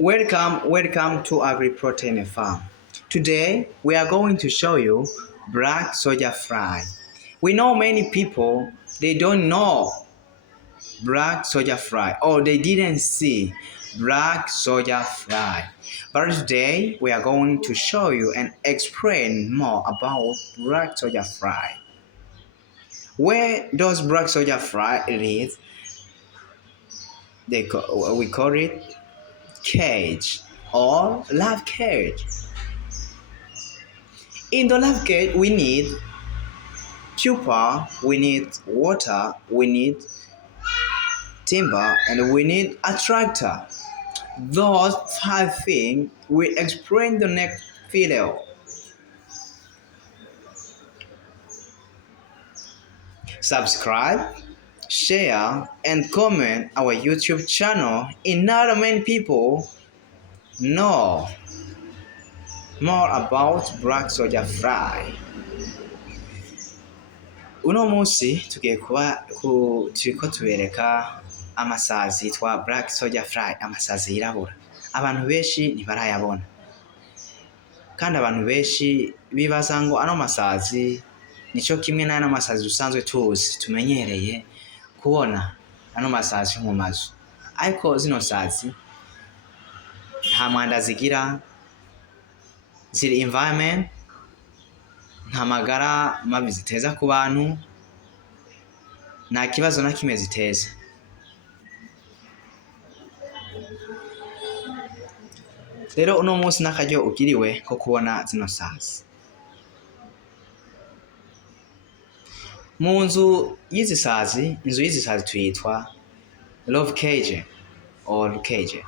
Welcome to Agri Protein Farm. Today we are going to show you black soldier fly. We know many people they don't know black soldier fly or they didn't see black soldier fly. But today we are going to show you and explain more about black soldier fly. Where does black soldier fly live? We call it cage or lab cage. In the lab cage, we need pupa, we need water, we need timber, and we need a tractor. Those 5 things we explain in the next video. Subscribe, share, and comment our YouTube channel in order many people know more about black soldier fly. Uno munsi tugiye turiko tubereka amasazi yitwa black soldier fly, amasazi yirabura. Abantu benshi ntibarayabona, kandi abantu benshi bibaza ngo ano masazi nico kimwe n'ano masazi dusanzwe tuzi tumenyereye kubona ano masazi mu mazu, ariko zino sazi nta mwanda zigira, ziri environment, nta magara mabi ziteza ku bantu, nta kibazo na kimwe ziteza. Rero uno munsi n'akaryo ugiriwe ko kubona zino sazi. Mu nzu y'izi sazi, inzu y'izi sazi tuyitwa love cage or cage.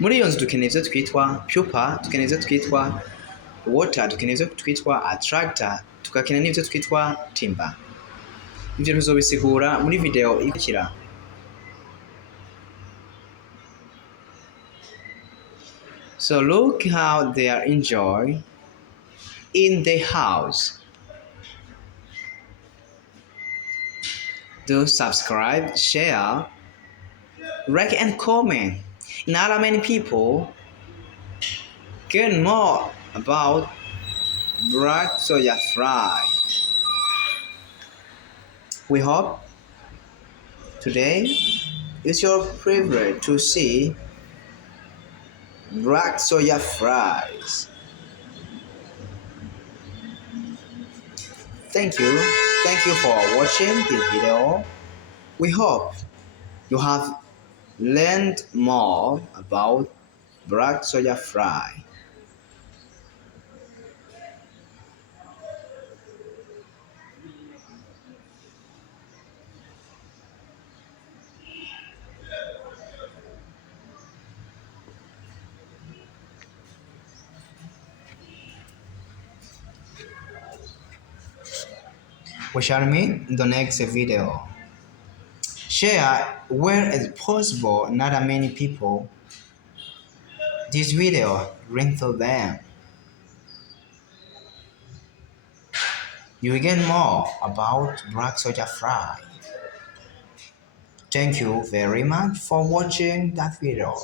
Muri iyo nzu dukeneye ivyo twitwa pupa, dukeneye ivyo twitwa water, dukeneye ivyo twitwa attractor, tugakenera n'ivyo twitwa timber. Ivyo tuzobisigura muri video ikurikira. So look how they are enjoy in the house. Do subscribe, share, like and comment. Not many people get more about black soldier fly. We hope today is your favorite to see black soldier flies. Thank you for watching this video. We hope you have learned more about black soldier fly. We shall meet in the next video. Share where it's possible, not many people. This video link to them. You will get more about black soldier fly. Thank you very much for watching that video.